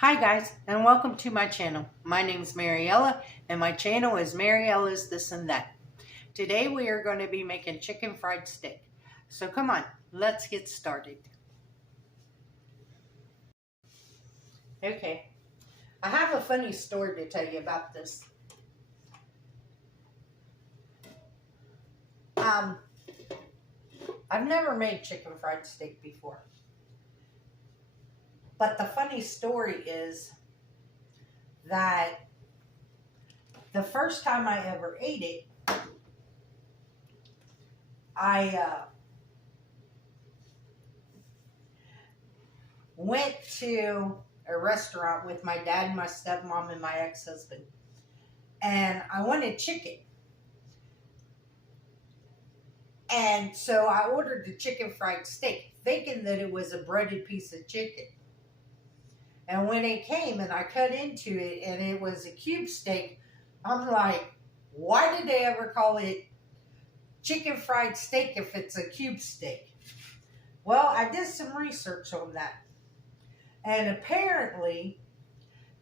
Hi guys, and welcome to my channel. My name is Mariella, and my channel is Mariella's This and That. Today we are going to be making chicken fried steak. So come on, let's get started. Okay, I have a funny story to tell you about this. I've never made chicken fried steak before. But the funny story is that the first time I ever ate it, I went to a restaurant with my dad, my stepmom, and my ex-husband. And I wanted chicken. And so I ordered the chicken fried steak, thinking that it was a breaded piece of chicken. And when it came and I cut into it and it was a cube steak, I'm like, why did they ever call it chicken fried steak if it's a cube steak? Well, I did some research on that. And apparently,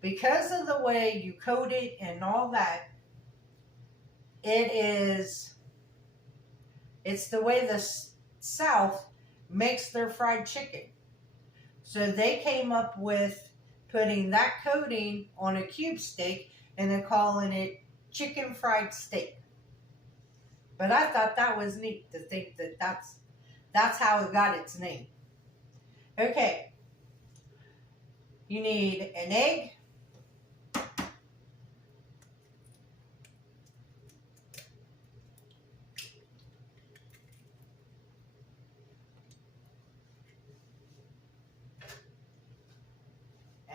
because of the way you coat it and all that, it's the way the South makes their fried chicken. So they came up with putting that coating on a cube steak and then calling it chicken fried steak. But I thought that was neat to think that that's how it got its name. Okay. You need an egg,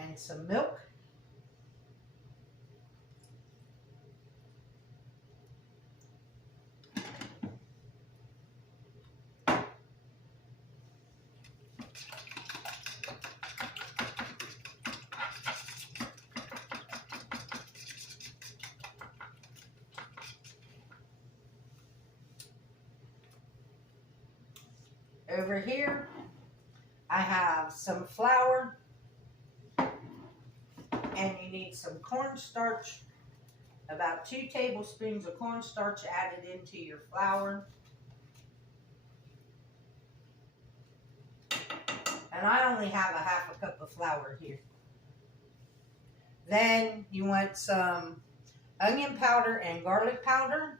and some milk, over here I have some flour, and you need some cornstarch, about 2 tablespoons of cornstarch added into your flour. And I only have a half a cup of flour here. Then you want some onion powder and garlic powder.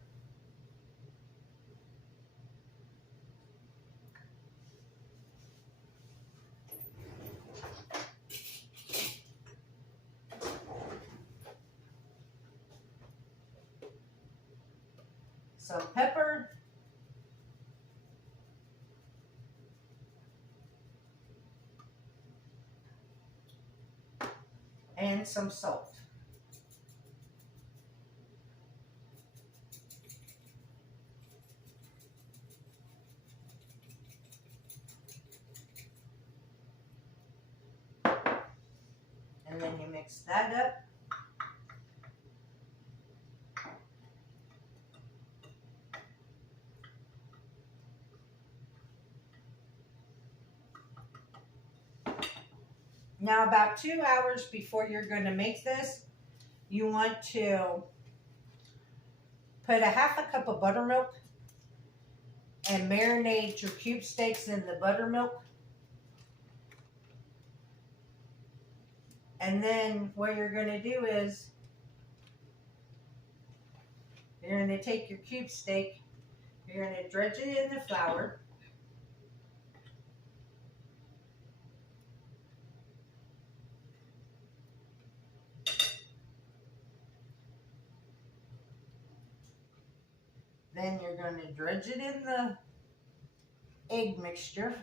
Some pepper. And some salt. And then you mix that up. Now about 2 hours before you're going to make this, you want to put a half a cup of buttermilk and marinate your cube steaks in the buttermilk. And then what you're going to do is you're going to take your cube steak, you're going to dredge it in the flour. Then you're going to dredge it in the egg mixture.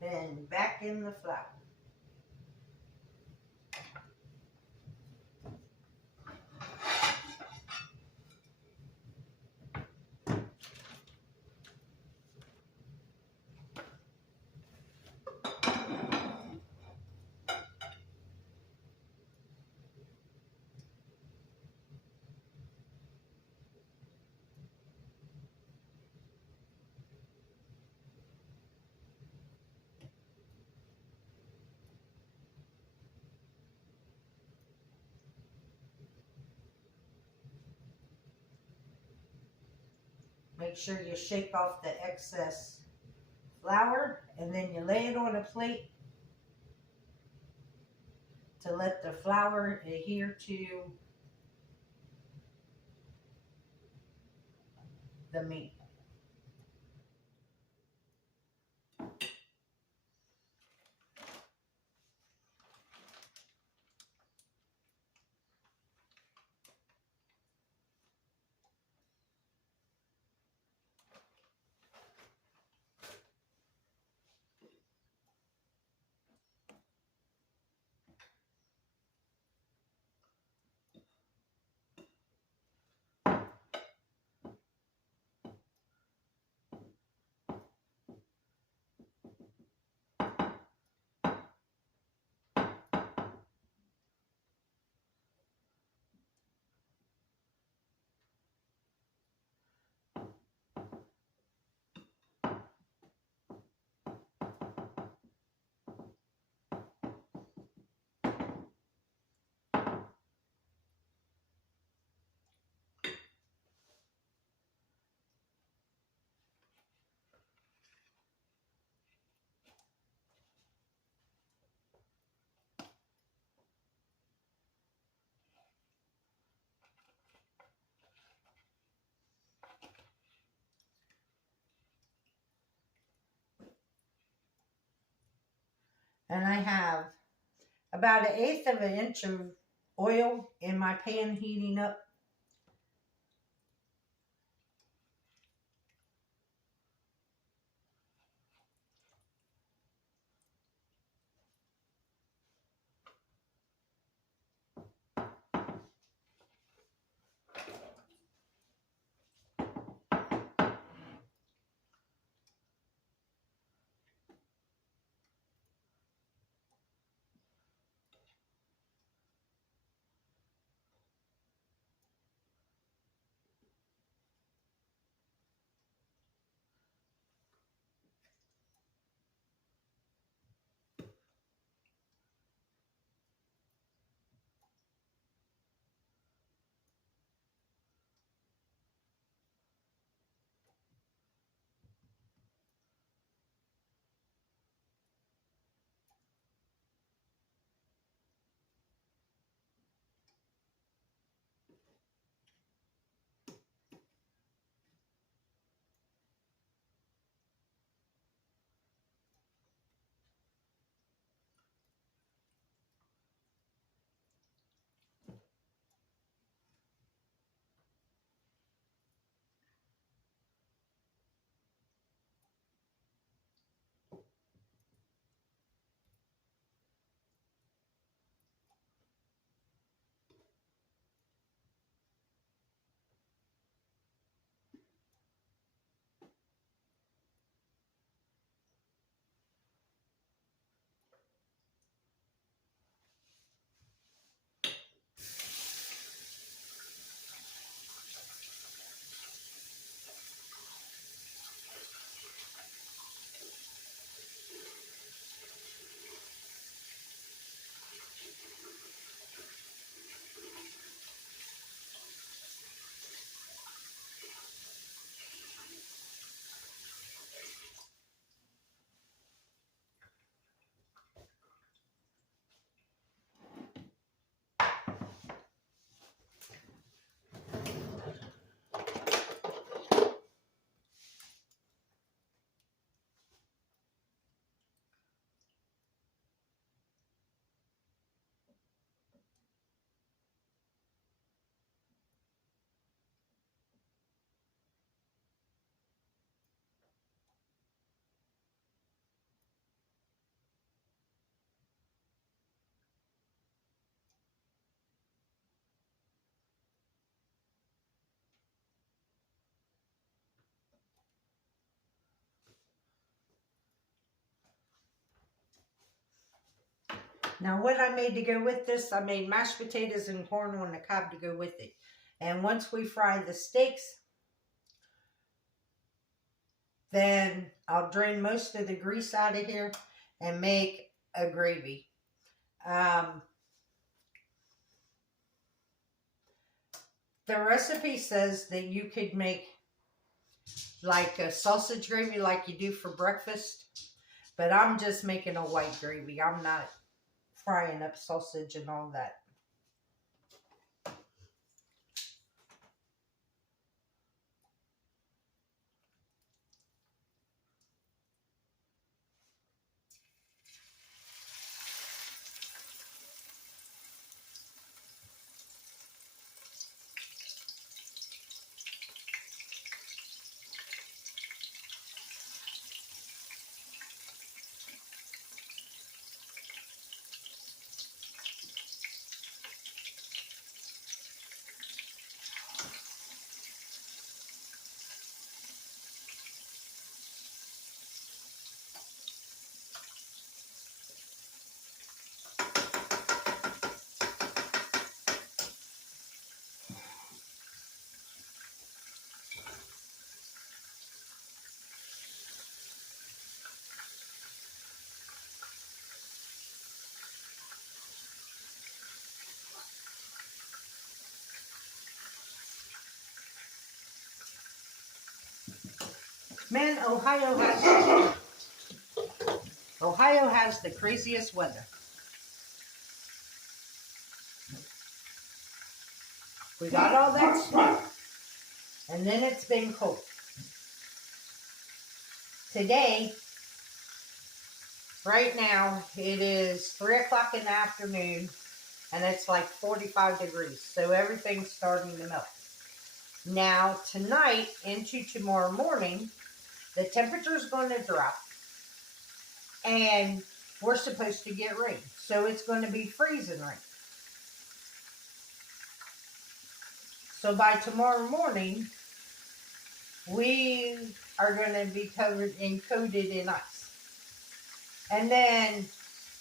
Then back in the flour. make sure you shake off the excess flour, and then you lay it on a plate to let the flour adhere to the meat. And I have about 1/8 of an inch of oil in my pan heating up. Now what I made to go with this, I made mashed potatoes and corn on the cob to go with it. And once we fry the steaks, then I'll drain most of the grease out of here and make a gravy. The recipe says that you could make like a sausage gravy like you do for breakfast. But I'm just making a white gravy. I'm not frying up sausage and all that. Man, Ohio has the craziest weather. We got all that snow, and then it's been cold. Today, right now, it is 3 o'clock in the afternoon, and it's like 45 degrees, so everything's starting to melt. Now, tonight into tomorrow morning, the temperature is going to drop, and we're supposed to get rain, so it's going to be freezing rain. So by tomorrow morning, we are going to be covered and coated in ice. And then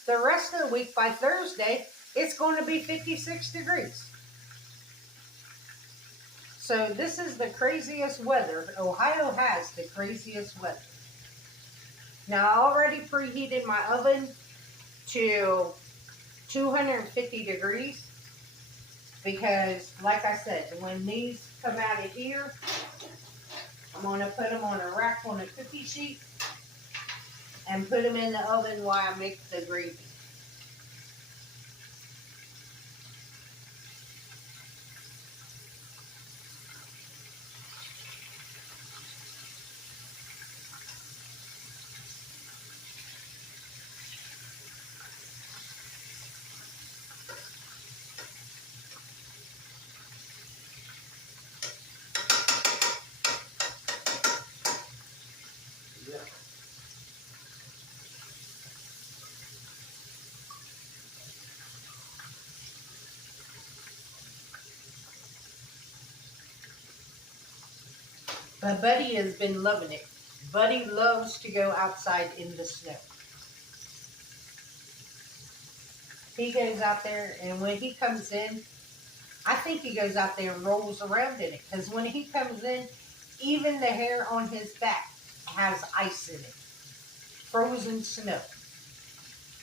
the rest of the week, by Thursday, it's going to be 56 degrees. So this is the craziest weather. Ohio has the craziest weather. Now, I already preheated my oven to 250 degrees because, like I said, when these come out of here, I'm going to put them on a rack on a cookie sheet and put them in the oven while I make the gravy. But Buddy has been loving it. Buddy loves to go outside in the snow. He goes out there, and when he comes in, I think he goes out there and rolls around in it. Because when he comes in, even the hair on his back has ice in it. Frozen snow.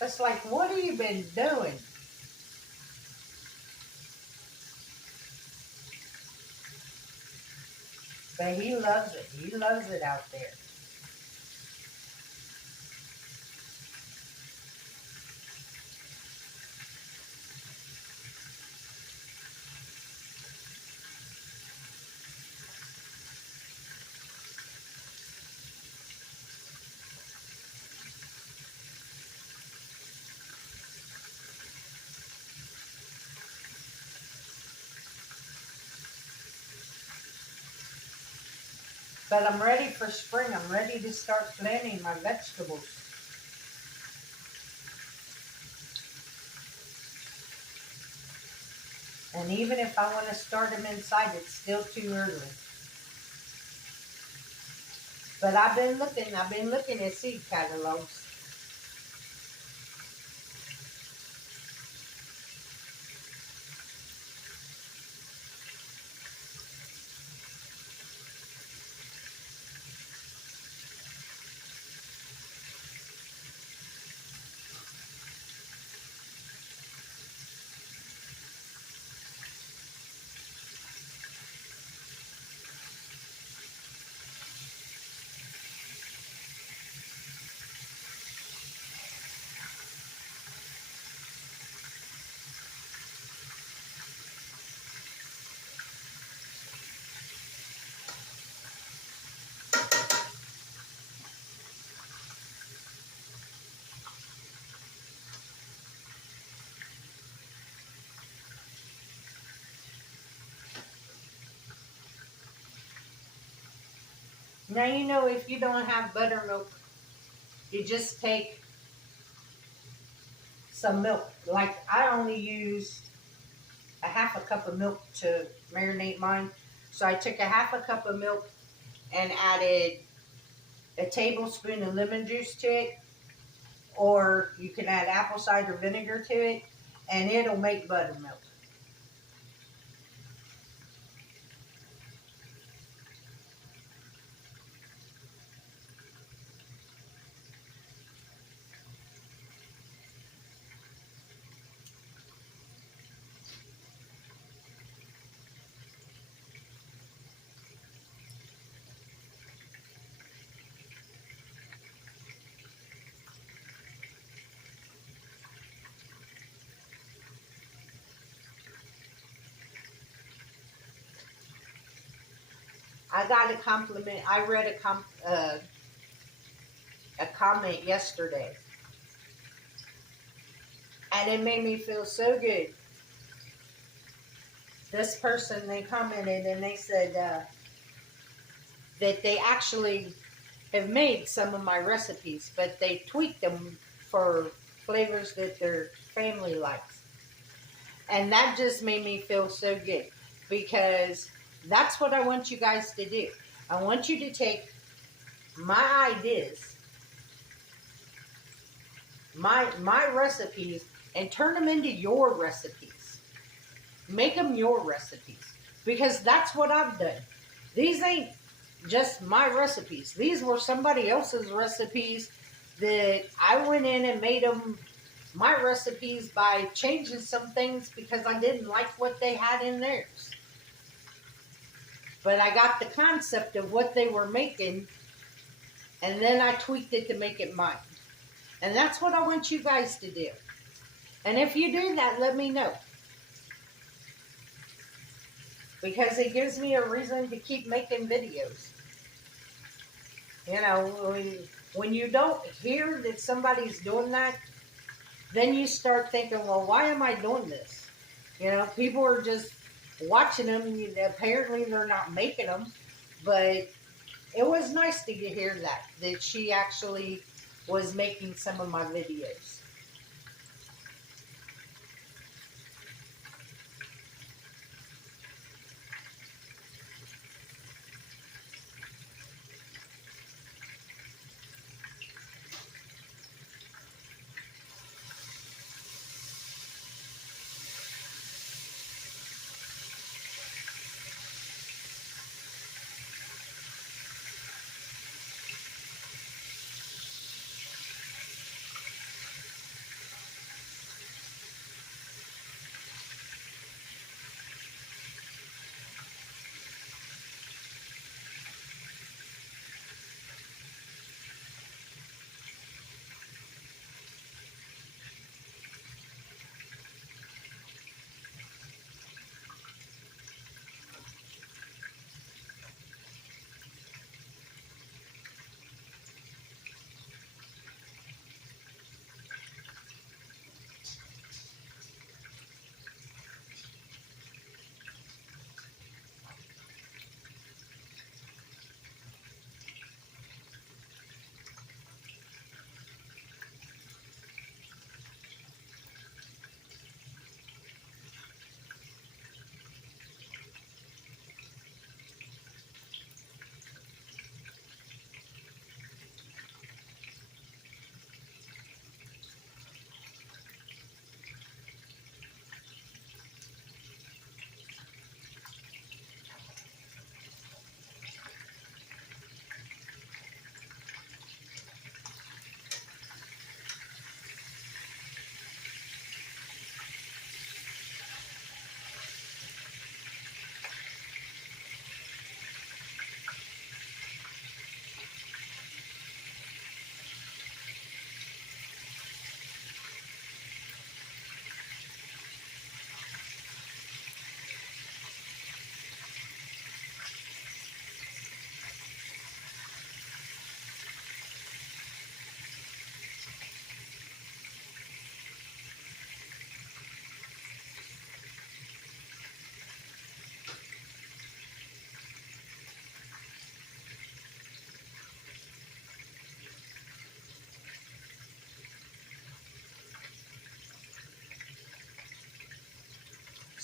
It's like, what have you been doing? But he loves it. He loves it out there. But I'm ready for spring. I'm ready to start planting my vegetables. And even if I want to start them inside, it's still too early. But I've been looking at seed catalogs. Now, you know, if you don't have buttermilk, you just take some milk. Like, I only use a half a cup of milk to marinate mine. So I took a half a cup of milk and added a tablespoon of lemon juice to it. Or you can add apple cider vinegar to it, and it'll make buttermilk. I got a compliment. I read a comment yesterday, and it made me feel so good. This person, they commented and they said that they actually have made some of my recipes, but they tweaked them for flavors that their family likes. And that just made me feel so good, because that's what I want you guys to do. I want you to take my ideas, my recipes, and turn them into your recipes. Make them your recipes, because that's what I've done. These ain't just my recipes. These were somebody else's recipes that I went in and made them my recipes by changing some things because I didn't like what they had in theirs. But I got the concept of what they were making, and then I tweaked it to make it mine. And that's what I want you guys to do. And if you do that, let me know, because it gives me a reason to keep making videos. You know, when you don't hear that somebody's doing that, then you start thinking, well, why am I doing this? You know, people are just watching them. Apparently, they're not making them. But it was nice to hear that she actually was making some of my videos.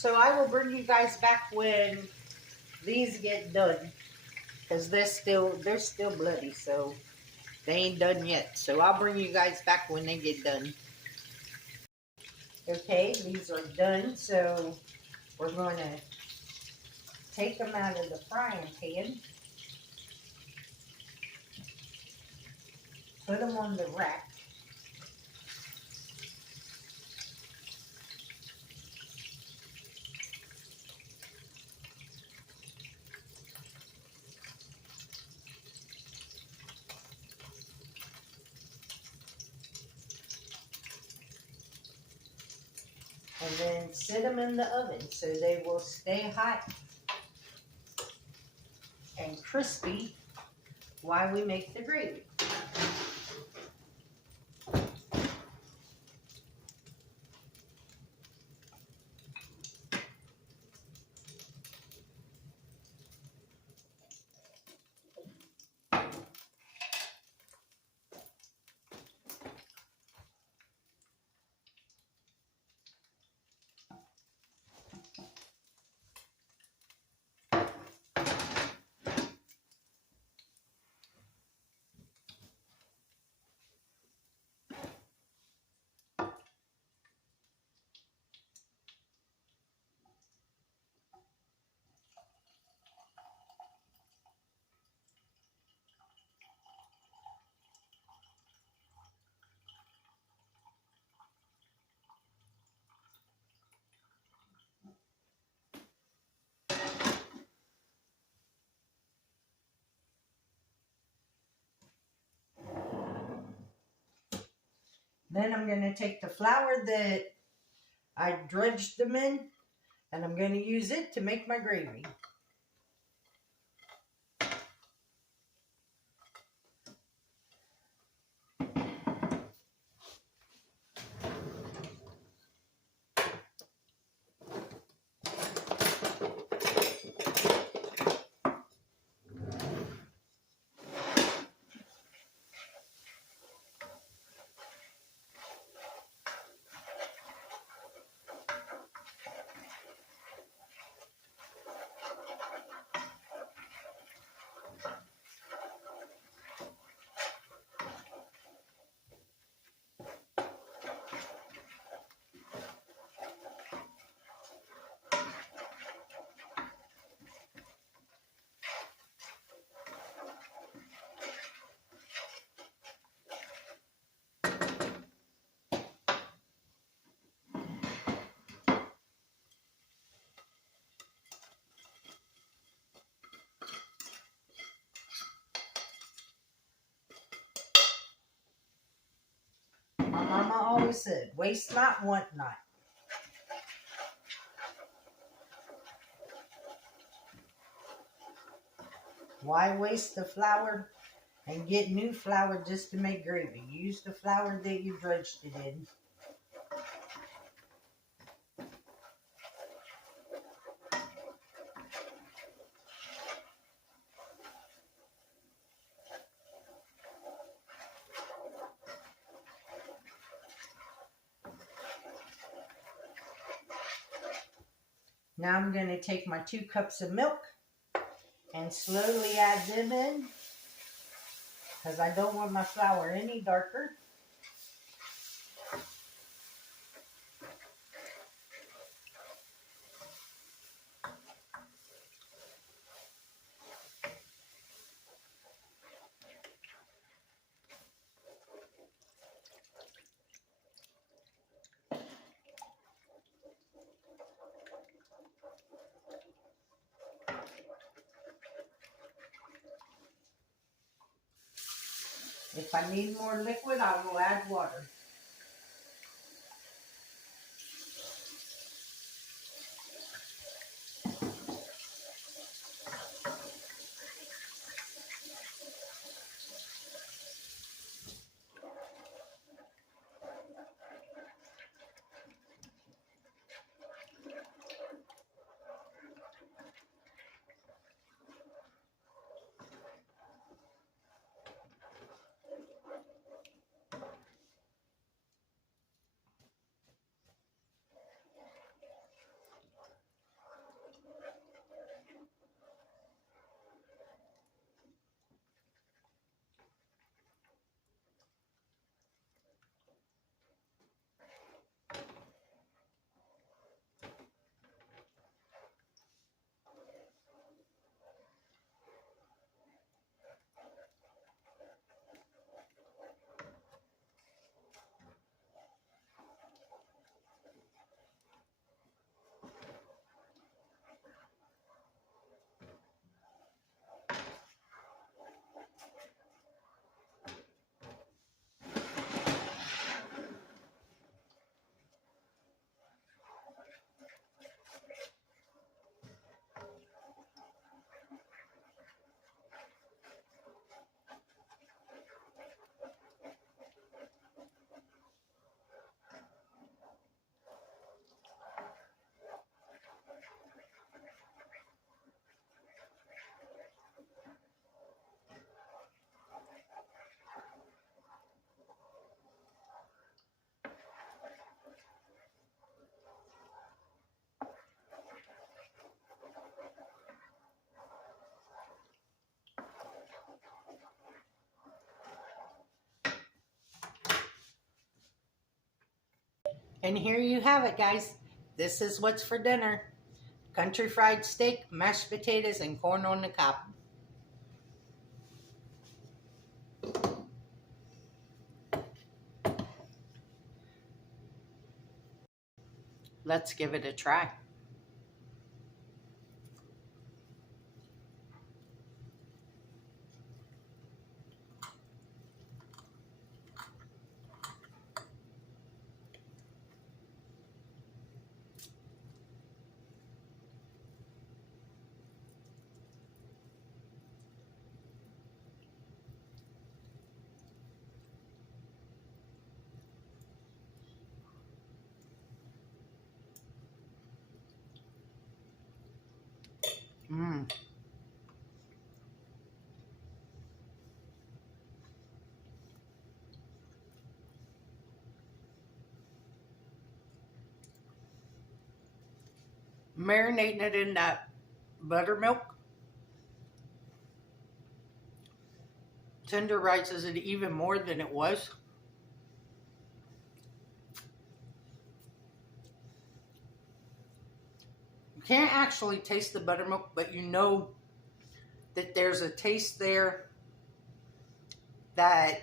So I will bring you guys back when these get done, because they're still bloody, so they ain't done yet. So I'll bring you guys back when they get done. Okay, these are done, so we're going to take them out of the frying pan, put them on the rack. And then sit them in the oven so they will stay hot and crispy while we make the gravy. Then I'm going to take the flour that I dredged them in, and I'm going to use it to make my gravy. My mama always said, waste not, want not. Why waste the flour and get new flour just to make gravy? Use the flour that you dredged it in. Now I'm going to take my 2 cups of milk and slowly add them in, because I don't want my flour any darker. If I need more liquid, I will add water. And here you have it, guys. This is what's for dinner. Country fried steak, mashed potatoes, and corn on the cob. Let's give it a try. Mmm. Marinating it in that buttermilk tenderizes it even more than it was. You can't actually taste the buttermilk, but you know that there's a taste there that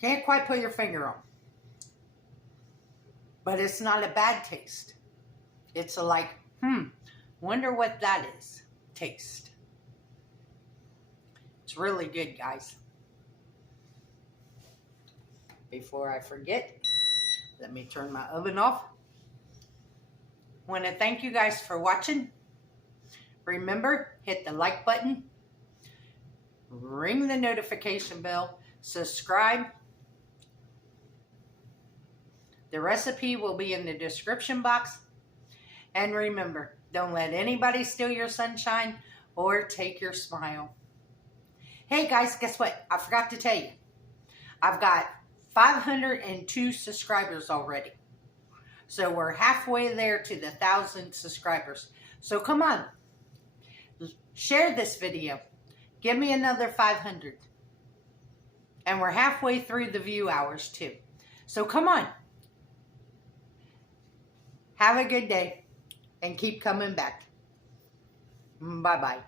can't quite put your finger on. But it's not a bad taste. It's a like, wonder what that is taste. It's really good, guys. Before I forget, let me turn my oven off. I want to thank you guys for watching. Remember, hit the like button, ring the notification bell, subscribe. The recipe will be in the description box. And remember, don't let anybody steal your sunshine or take your smile. Hey guys, guess what? I forgot to tell you. I've got 502 subscribers already. So we're halfway there to the 1,000 subscribers. So come on, share this video. Give me another 500. And we're halfway through the view hours too. So come on. Have a good day and keep coming back. Bye-bye.